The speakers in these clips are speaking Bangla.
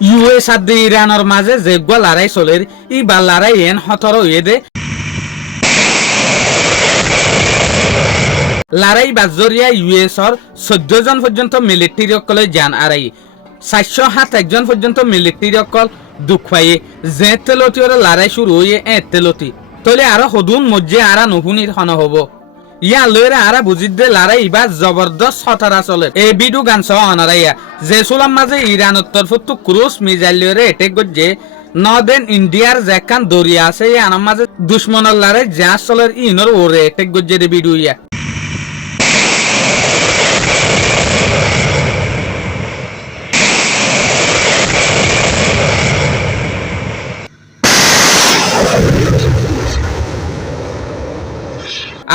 ইউএস আর ইরানের মাঝে যে লড়াই চলে ইবার লড়াই এন হতর হয়ে দে লড়াই বাজরিয়া ইউএসর 14 জন পর্যন্ত মিলিটারি সকলে জান আরাই 407 একজন পর্যন্ত মিলিটারি সকল দুঃখ পাইয়ে যে তেলতি ওরা লড়াই শুরু হয়ে তেলতি তলে আরো হদুন মজ্জে আরা নহুনির হন হব ইয়া লইরে আরা বুঝিত দে লড়াই ইবার জবরদস্ত হতারা চলে এই বিডু গান সহ অনারাইয়া যে সুলাম মাঝে ইরান উত্তর ফুটু ক্রুজ মিজাইল লইরে এটেক গজ্জে নর্দার্ন ইন্ডিয়ার যেখান দরিয়া আছে এই আনার মাঝে দুশ্মনের লড়াই জাহাজ চলের ইনর ওরে এটেক গজ্জে রে বিডু ইয়া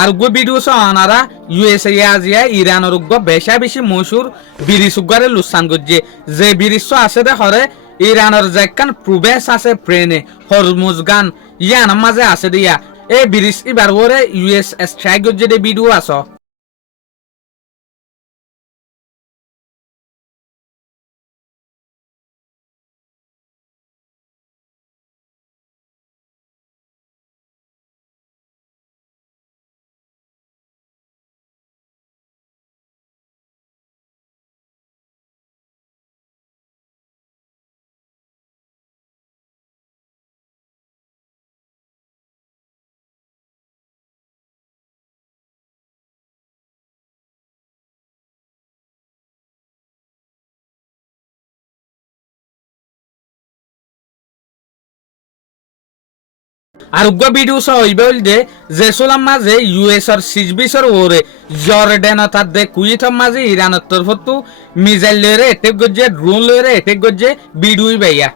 আর গো ভিডিও সনারা ইউএসএ আজিয়া ইরানের উগ্র বেশা বেশি মশুর বিরিশ উগ্রে লুসান গজ্জে যে বিরিশ আছে দে হরে ইরানের যেখান প্রবেশ আছে প্রেনে হরমুজগান ইয়ান মাঝে আছে দিয়া এই বিরিশ এবার ওরে ইউএস স্ট্রাইক গজ্জে দে ভিডিও আস আর উগ্র ভিডিও সহ হইবেল যে সোলাম মাঝে ইউএসর সিজবিসর ওরে জর্ডান তার দে কুইথর মাঝে ইরানের তরফতু মিসাইল লইরে এটেক গজ্জে ড্রোন লইরে এটেক গজ্জে ভিডিওই বাইয়া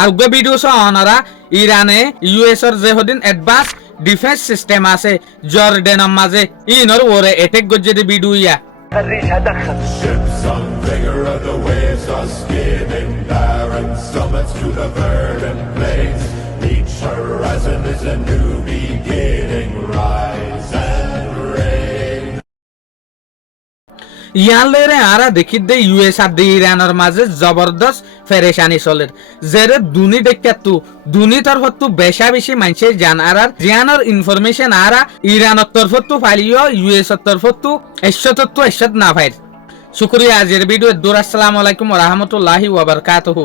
আর গো ভিডিও সনারা ইরানে ইউএসর যে হদিন অ্যাডভান্স ডিফেন্স সিস্টেম আছে জর্ডানের মাঝে ইনর ওরে এটেক গজ্জে দে video yeah Ships sunk bigger of the waves are skimming barren summits to the verdant plains. Each horizon is a new beginning. Rise and reign. ইয়ান লইরে আরা দেখি দে ইউএস আর ইরানের মাঝে জবরদস্ত ফেরেশানি চলে যেরে দুনি দেখাতু দুনি তরফতু বেশা বেশি মানছে জান আর জিয়ানোর ইনফরমেশন আরা ইরানের তরফতু ফালিও ইউএস এর তরফতু এশতত্ব এশত না ফাইল শুকরিয়া আজের ভিডিও দূর আসসালামু আলাইকুম ওয়া রাহমাতুল্লাহি ওয়া বারাকাতুহু।